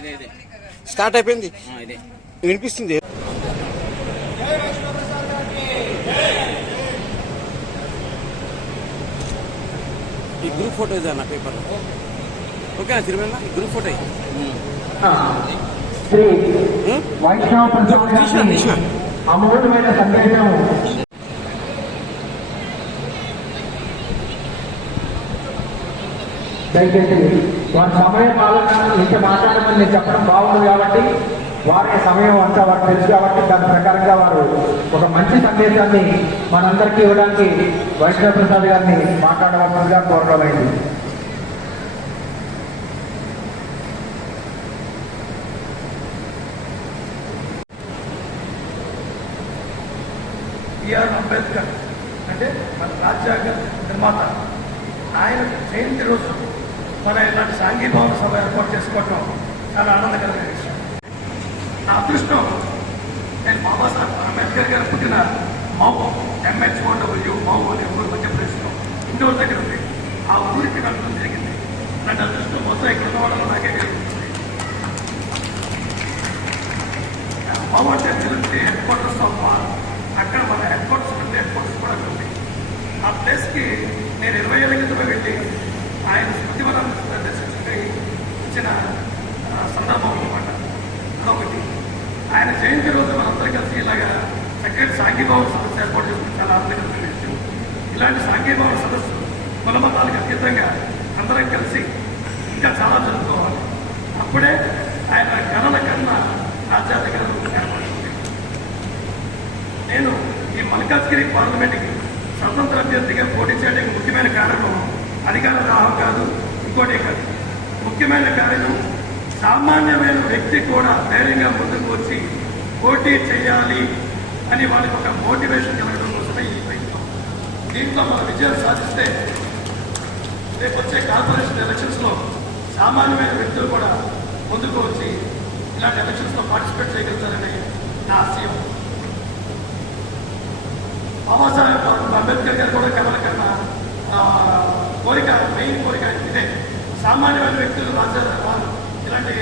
ఇదే ఇదే. స్టార్ట్ అయిపోయింది? ఆ, ఇదే. వినిపిస్తుంది. ఈ గ్రూప్ ఫోటో ఇదన్న పేపర్. ఓకేనా తిరుమల ఈ గ్రూప్ ఫోటో ఇది. అమూల్యమైన సందేశం దయచేసి వారి సమయం ఆలోచన ఇంత మాట్లాడమని నేను చెప్పడం బాగుంది కాబట్టి వారి సమయం అంతా వారికి తెలుసు కాబట్టి దాని ప్రకారంగా వారు ఒక మంచి సందేశాన్ని మనందరికీ ఇవ్వడానికి వైష్ణవ ప్రసాద్ గారిని మాట్లాడవలసిందిగా కోరడమైంది బిఆర్ అంబేద్కర్ అంటే మన రాజ్యాంగ నిర్మాత. ఆయన జయంతి రోజు మనం ఇలాంటి సాంఘీభావ సభ ఏర్పాటు చేసుకోవటం చాలా ఆనందకరమైన విషయం. నా అదృష్టం నేను బాబాసాహెబ్ అంబేద్కర్ గారు పుట్టిన మౌ ఎంహెచ్ఓడబ్ల్యూ మౌ అనే ఊరు మధ్యప్రదేశ్లో ఇండోర్ దగ్గర ఉంది. ఆ ఊరికి వెళ్ళడం జరిగింది. అలాంటి అదృష్టం మొత్తం ఇక్కడ ఉన్న నాకే కలిగింది మౌ అంటే తెలుగు హెడ్ క్వార్టర్స్ ఆఫ్ అక్కడ మన హెడ్ క్వార్టర్స్ హెడ్ క్వార్టర్స్ కూడా ఉంది. ఆ ప్లేస్కి నేను ఇరవై ఏళ్ళ క్రితమే వెళ్ళి ఆయన స్మృతివనం దర్శించుకుని ఇచ్చిన సందర్భం అనమాట అదొకటి. ఆయన జయంతి రోజు మనందరం కలిసి ఇలాగా చక్కటి సాంఘీభావ సదస్సు ఏర్పాటు చేసుకుని చాలా ఆనందకరమైన విషయం ఇలాంటి సాంఘీభావ సదస్సు కుల మతాలకు అతీతంగా అందరం కలిసి ఇంకా చాలా జరుపుకోవాలి. అప్పుడే ఆయన కళల కన్నా ఆధ్యాత్మికత ఏర్పడుతుంది నేను ఈ మల్కాజ్గిరి పార్లమెంట్కి స్వతంత్ర అభ్యర్థిగా పోటీ చేయడానికి ముఖ్యమైన కారణం అధికార దాహం కాదు ఇంకోటే కాదు. ముఖ్యమైన కార్యం సామాన్యమైన వ్యక్తి కూడా ధైర్యంగా ముందుకు వచ్చి పోటీ చేయాలి అని వాళ్ళకి ఒక మోటివేషన్ ఇవ్వడం కోసమే ఈ ప్రయత్నం దీంట్లో మన విజయం సాధిస్తే రేపు వచ్చే కార్పొరేషన్ ఎలక్షన్స్లో సామాన్యమైన వ్యక్తులు కూడా ముందుకు వచ్చి ఇలాంటి ఎలక్షన్స్లో పార్టిసిపేట్ చేయగలుగుతారని నా ఆశయం. బాబాసాహెబ్ అంబేద్కర్ గారు కూడా కమల కన్నా కోరిక మెయిన్ కోరిక ఇదే సామాన్యమైన వ్యక్తులు రాజా వారు ఇలాంటి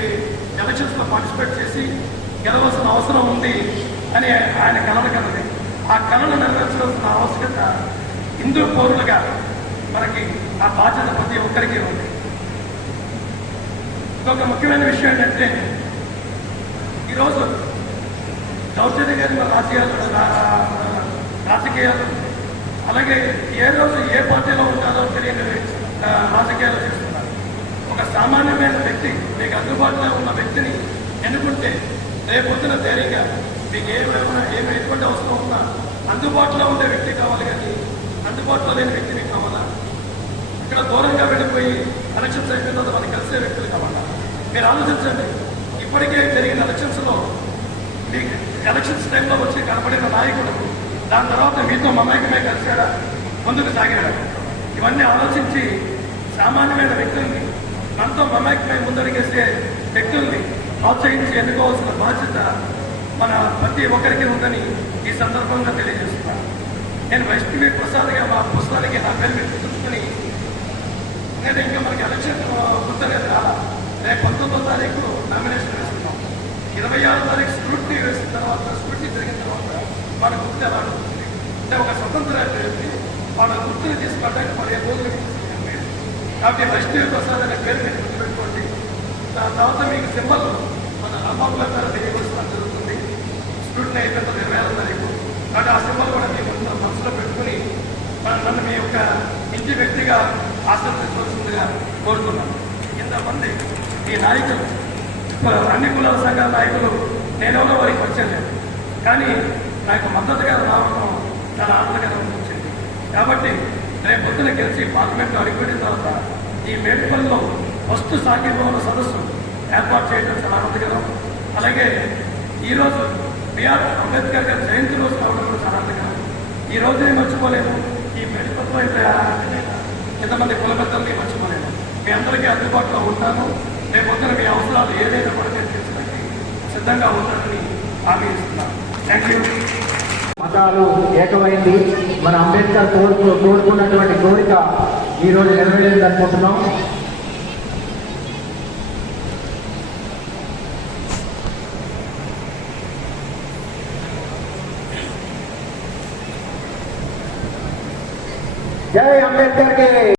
ఎలక్షన్స్లో పార్టిసిపేట్ చేసి గెలవలసిన అవసరం ఉంది అని ఆయన కలల కలది. ఆ కళను నెరవేర్చవలసిన ఆవశ్యకత హిందూ పౌరులుగా మనకి ఆ బాధ్యత ప్రతి ఒక్కరికి ఉంది. ఇంకొక ముఖ్యమైన విషయం ఏంటంటే ఈరోజు దౌర్జన్య గారి రాజకీయాలు రాజకీయాలు అలాగే ఏ రోజు ఏ పార్టీలో ఉంటారో తెలియని రాజకీయాలు చేస్తున్నారు. ఒక సామాన్యమైన వ్యక్తి మీకు అందుబాటులో ఉన్న వ్యక్తిని ఎన్నుకుంటే రేపొద్దున ధైర్యంగా మీకు ఏమైనా ఏమి ఎటువంటి అవసరం ఉన్నా అందుబాటులో ఉండే వ్యక్తి కావాలి కానీ అందుబాటులో లేని వ్యక్తి మీకు కావాలా? ఇక్కడ దూరంగా వెళ్ళిపోయి ఎలక్షన్స్ అయిపోయిన తర్వాత మనకి కలిసే వ్యక్తులు కావాలా? మీరు ఆలోచించండి. ఇప్పటికే జరిగిన ఎలక్షన్స్లో మీకు ఎలక్షన్స్ టైంలో వచ్చి కనపడిన నాయకుడు దాని తర్వాత మీతో మమేకమే కలిసాడా ముందుకు సాగాడా. ఇవన్నీ ఆలోచించి సామాన్యమైన వ్యక్తుల్ని మనతో మమేకమై ముందడిగేసే వ్యక్తుల్ని ప్రోత్సహించి ఎన్నుకోవాల్సిన బాధ్యత మన ప్రతి ఒక్కరికి ఉందని ఈ సందర్భంగా తెలియజేస్తున్నాను నేను వైష్ణవి ప్రసాద్గా మా పుస్తకానికి నా పేరు మీరు గుర్తుంచుకొని నేను ఇంకా మనకి ఎలక్షన్ గుర్తలేదు? రాలా రేపు పంతొమ్మిదో తారీఖు నామినేషన్ వేస్తున్నాం. ఇరవై ఆరో తారీఖు స్క్రూట్నీ వేసిన తర్వాత స్క్రూట్నీ జరిగిన తర్వాత వాళ్ళ గుర్తు ఎలా ఉంటుంది? అంటే ఒక స్వతంత్ర అభ్యర్థి వాళ్ళ గుర్తుని తీసుకోవడానికి మరి ఏ రోజులు కాబట్టి వైష్ణవి ప్రసాద్ అనే పేరు మీరు గుర్తుపెట్టుకోండి. దాని తర్వాత మీకు సింబల్ మన అమౌంట్ల ద్వారా తెలియవలసిన జరుగుతుంది. స్టూడెంట్ అయిపోయిన తర్వాత ఇరవై ఆరో తారీఖు. కాబట్టి ఆ సింబల్ కూడా మీకు మనసులో పెట్టుకుని నన్ను మీ యొక్క ఇంటి వ్యక్తిగా ఆశ్రదించవలసిందిగా కోరుతున్నాను. ఇంతమంది ఈ నాయకులు అన్ని కులాల సంఘాల నాయకులు నేనెవరో వారికి వచ్చాను కానీ నాకు మద్దతుగా రావడం చాలా ఆనందకరం వచ్చింది కాబట్టి రేపు పొద్దున గెలిచి పార్లమెంట్లో అడుగుపెట్టిన తర్వాత ఈ మేడ్పల్లిలో ఫస్ట్ సాంఘిక సదస్సు ఏర్పాటు చేయడం చాలా ఆనందకరం. అలాగే ఈరోజు బిఆర్ అంబేద్కర్ గారి జయంతి రోజు రావడం కూడా చాలా ఆనందకరం. ఈ రోజు నేను మర్చిపోలేను. ఈ మెడికల్లో ఇంత ఇంతమంది కుల పెద్దల్ని మర్చిపోలేను. మీ అందరికీ అందుబాటులో ఉంటాను. రేపు పొద్దున మీ అవసరాలు ఏదైనా కూడా నేను తీర్చడానికి సిద్ధంగా ఉంటానని హామీ ఇస్తున్నాను. మతాలు ఏకమైంది. మన అంబేద్కర్ కోరుకు కోరుకున్నటువంటి కోరిక ఈరోజు నెరవేరింది అనుకుంటున్నాం. జై అంబేద్కర్కి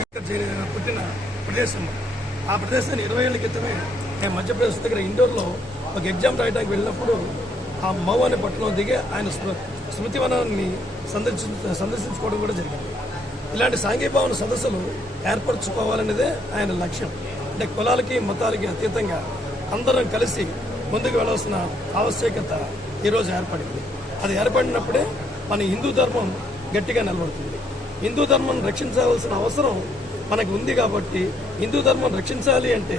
పుట్టిన ప్రదేశం. ఆ ప్రదేశాన్ని ఇరవై ఏళ్ళ క్రితమే నేను మధ్యప్రదేశ్ దగ్గర ఇండోర్లో ఒక ఎగ్జామ్ రాయడానికి వెళ్ళినప్పుడు ఆ మౌ అనే పట్టణం దిగి ఆయన స్మృతివనాన్ని సందర్శి సందర్శించుకోవడం కూడా జరిగింది. ఇలాంటి సాంఘీభావన సదస్సులు ఏర్పరచుకోవాలనేదే ఆయన లక్ష్యం. అంటే కులాలకి మతాలకి అతీతంగా అందరం కలిసి ముందుకు వెళ్ళాల్సిన ఆవశ్యకత ఈరోజు ఏర్పడింది. అది ఏర్పడినప్పుడే మన హిందూ ధర్మం గట్టిగా నిలబడుతుంది. హిందూ ధర్మం రక్షించవలసిన అవసరం మనకు ఉంది కాబట్టి హిందూ ధర్మం రక్షించాలి అంటే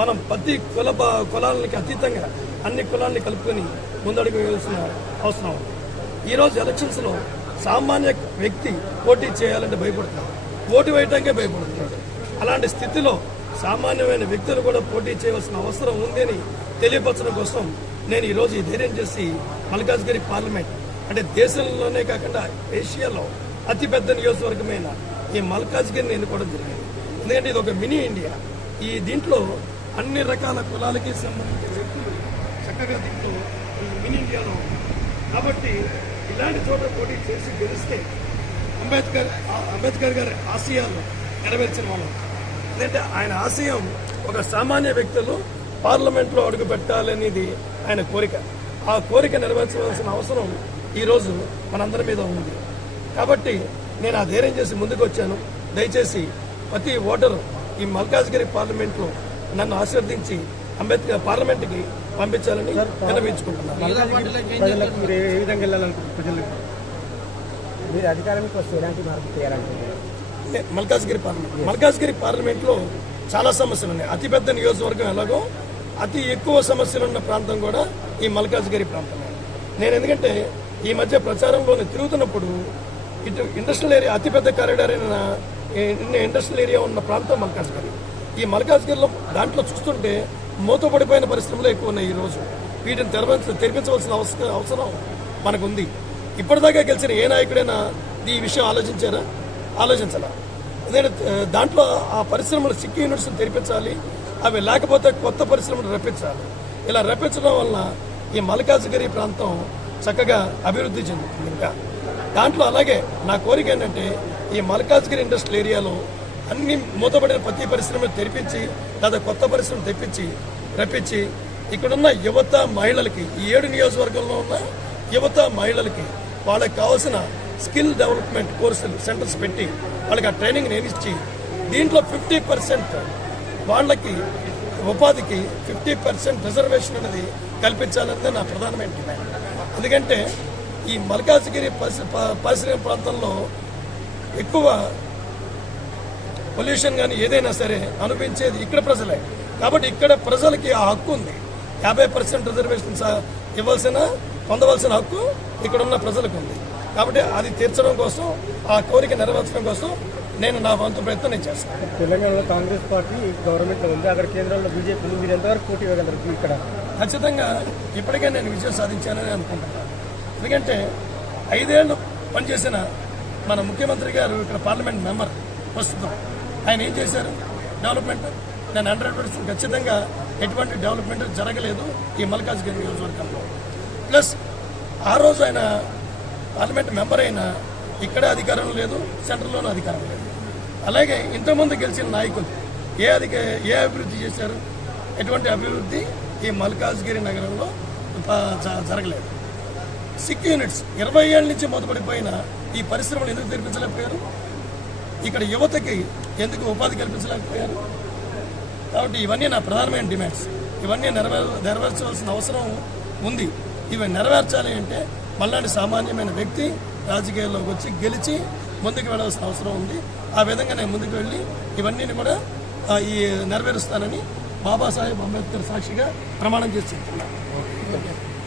మనం ప్రతి కుల కులాలకి అతీతంగా అన్ని కులాల్ని కలుపుకొని ముందడుగు వేయాల్సిన అవసరం ఉంది. ఈరోజు ఎలక్షన్స్లో సామాన్య వ్యక్తి పోటీ చేయాలంటే భయపడుతున్నాడు. ఓటు వేయటానికే భయపడుతున్నాడు. అలాంటి స్థితిలో సామాన్యమైన వ్యక్తులు కూడా పోటీ చేయవలసిన అవసరం ఉందని తెలియపరచడం కోసం నేను ఈరోజు ఈ ధైర్యం చేసి మల్కాజ్గిరి పార్లమెంట్ అంటే దేశంలోనే కాకుండా ఏషియాలో అతిపెద్ద నియోజకవర్గమైన ఈ మల్కాజ్గిరిని ఎన్నుకోవడం జరిగింది. ఎందుకంటే ఇది ఒక మినీ ఇండియా. ఈ దీంట్లో అన్ని రకాల కులాలకి సంబంధించిన వ్యక్తులు చక్కగా దీంట్లో ఈ మినీ ఇండియాలో ఉన్నారు. కాబట్టి ఇలాంటి చోట పోటీ చేసి గెలిస్తే అంబేద్కర్ ఆ- అంబేద్కర్ గారి ఆశయాలు నెరవేర్చిన వాళ్ళం. ఎందుకంటే ఆయన ఆశయం ఒక సామాన్య వ్యక్తులు పార్లమెంట్లో అడుగు పెట్టాలనేది ఆయన కోరిక. ఆ కోరిక నెరవేర్చవలసిన అవసరం ఈరోజు మనందరి మీద ఉంది. కాబట్టి నేను ఆ ధైర్యం చేసి ముందుకు వచ్చాను దయచేసి ప్రతి ఓటరు ఈ మల్కాజ్గిరి పార్లమెంట్లో నన్ను ఆశీర్వదించి అంబేద్కర్ పార్లమెంట్కి పంపించాలని విన్నవించుకుంటున్నాను. మీరు అధికారానికి వస్తే ఎలాంటి మార్పు చేయాలనుకుంటున్నారు? మల్కాజ్గిరి పార్లమెంట్. మల్కాజ్గిరి పార్లమెంట్లో చాలా సమస్యలు ఉన్నాయి. అతిపెద్ద నియోజకవర్గం ఎలాగో అతి ఎక్కువ సమస్యలు ఉన్న ప్రాంతం కూడా ఈ మల్కాజ్గిరి ప్రాంతమే. నేను ఎందుకంటే ఈ మధ్య ప్రచారంలో నేను తిరుగుతున్నప్పుడు ఇటు ఇండస్ట్రియల్ ఏరియా అతిపెద్ద కారిడార్ అయిన ఇండస్ట్రియల్ ఏరియా ఉన్న ప్రాంతం మల్కాజ్గిరి ఈ మల్కాజ్గిరిలో దాంట్లో చూస్తుంటే మూతపడిపోయిన పరిశ్రమలు ఎక్కువ ఉన్నాయి ఈ రోజు. వీటిని తెరవ తెరిపించవలసిన అవసరం అవసరం మనకుంది. ఇప్పటిదాకా గెలిచిన ఏ నాయకుడైనా ఈ విషయం ఆలోచించారా? ఆలోచించాలా. ఎందుకంటే దాంట్లో ఆ పరిశ్రమలు సిక్కి యూనిట్స్ని తెరిపించాలి అవి లేకపోతే కొత్త పరిశ్రమలు రప్పించాలి. ఇలా రప్పించడం వలన ఈ మల్కాజ్గిరి ప్రాంతం చక్కగా అభివృద్ధి చెందుతుంది ఇంకా. దాంట్లో అలాగే నా కోరిక ఏంటంటే ఈ మల్కాజ్గిరి ఇండస్ట్రియల్ ఏరియాలో అన్ని మూతపడిన ప్రతి పరిశ్రమ తెరిపించి లేదా కొత్త పరిశ్రమ తెప్పించి రప్పించి ఇక్కడున్న యువత మహిళలకి ఈ ఏడు నియోజకవర్గంలో ఉన్న యువత మహిళలకి వాళ్ళకి కావాల్సిన స్కిల్ డెవలప్మెంట్ కోర్సులు సెంటర్స్ పెట్టి వాళ్ళకి ఆ ట్రైనింగ్ నేను ఇచ్చి దీంట్లో ఫిఫ్టీ పర్సెంట్ వాళ్ళకి ఉపాధికి ఫిఫ్టీ పర్సెంట్ రిజర్వేషన్ అనేది కల్పించాలన్నది నా ప్రధానమైన డిమాండ్. ఎందుకంటే ఈ మల్కాజ్గిరి పరిశ్ర ప- పరిశ్రమ ప్రాంతంలో ఎక్కువ పొల్యూషన్ కానీ ఏదైనా సరే అనుభవించేది ఇక్కడ ప్రజలే. కాబట్టి ఇక్కడ ప్రజలకి ఆ హక్కు ఉంది. యాభై పర్సెంట్ రిజర్వేషన్స్ ఇవ్వాల్సిన పొందవలసిన హక్కు ఇక్కడ ఉన్న ప్రజలకు ఉంది. కాబట్టి అది తీర్చడం కోసం ఆ కోరిక నెరవేర్చడం కోసం నేను నా వంతు ప్రయత్నం నేను చేస్తాను. తెలంగాణలో కాంగ్రెస్ పార్టీ గవర్నమెంట్ ఉంది. అక్కడ కేంద్రంలో బీజేపీ మీరు ఎంతవరకు పోటీ ఇవ్వగలరు ఇక్కడ? ఖచ్చితంగా ఇప్పటికే నేను విజయం సాధించానని అనుకుంటున్నాను. ఎందుకంటే ఐదేళ్ళు పనిచేసిన మన ముఖ్యమంత్రి గారు ఇక్కడ పార్లమెంట్ మెంబర్ ప్రస్తుతం. ఆయన ఏం చేశారు? డెవలప్మెంట్. నేను హండ్రెడ్ పర్సెంట్ ఖచ్చితంగా ఎటువంటి డెవలప్మెంట్ జరగలేదు ఈ మల్కాజ్గిరి నియోజకవర్గంలో. ప్లస్ ఆ రోజు ఆయన పార్లమెంట్ మెంబర్ అయినా ఇక్కడే అధికారం లేదు సెంట్రల్లోనూ అధికారం లేదు. అలాగే ఇంతకుముందు గెలిచిన నాయకులు ఏ అధిక ఏ అభివృద్ధి చేశారు? ఎటువంటి అభివృద్ధి ఈ మల్కాజ్గిరి నగరంలో జరగలేదు. Sick units. ఇరవై ఏళ్ళ నుంచి మొదపడిపోయిన ఈ పరిశ్రమలు ఎందుకు తెరిపించలేకపోయారు? ఇక్కడ యువతకి ఎందుకు ఉపాధి కల్పించలేకపోయారు? కాబట్టి ఇవన్నీ నా ప్రధానమైన డిమాండ్స్. ఇవన్నీ నెరవేర నెరవేర్చవలసిన అవసరం ఉంది. ఇవి నెరవేర్చాలి అంటే మళ్ళాంటి సామాన్యమైన వ్యక్తి రాజకీయాల్లోకి వచ్చి గెలిచి ముందుకు వెళ్ళవలసిన అవసరం ఉంది. ఆ విధంగా నేను ముందుకు వెళ్ళి ఇవన్నీ కూడా ఈ నెరవేరుస్తానని బాబాసాహెబ్ అంబేద్కర్ సాక్షిగా ప్రమాణం చేసి చెప్తున్నాను.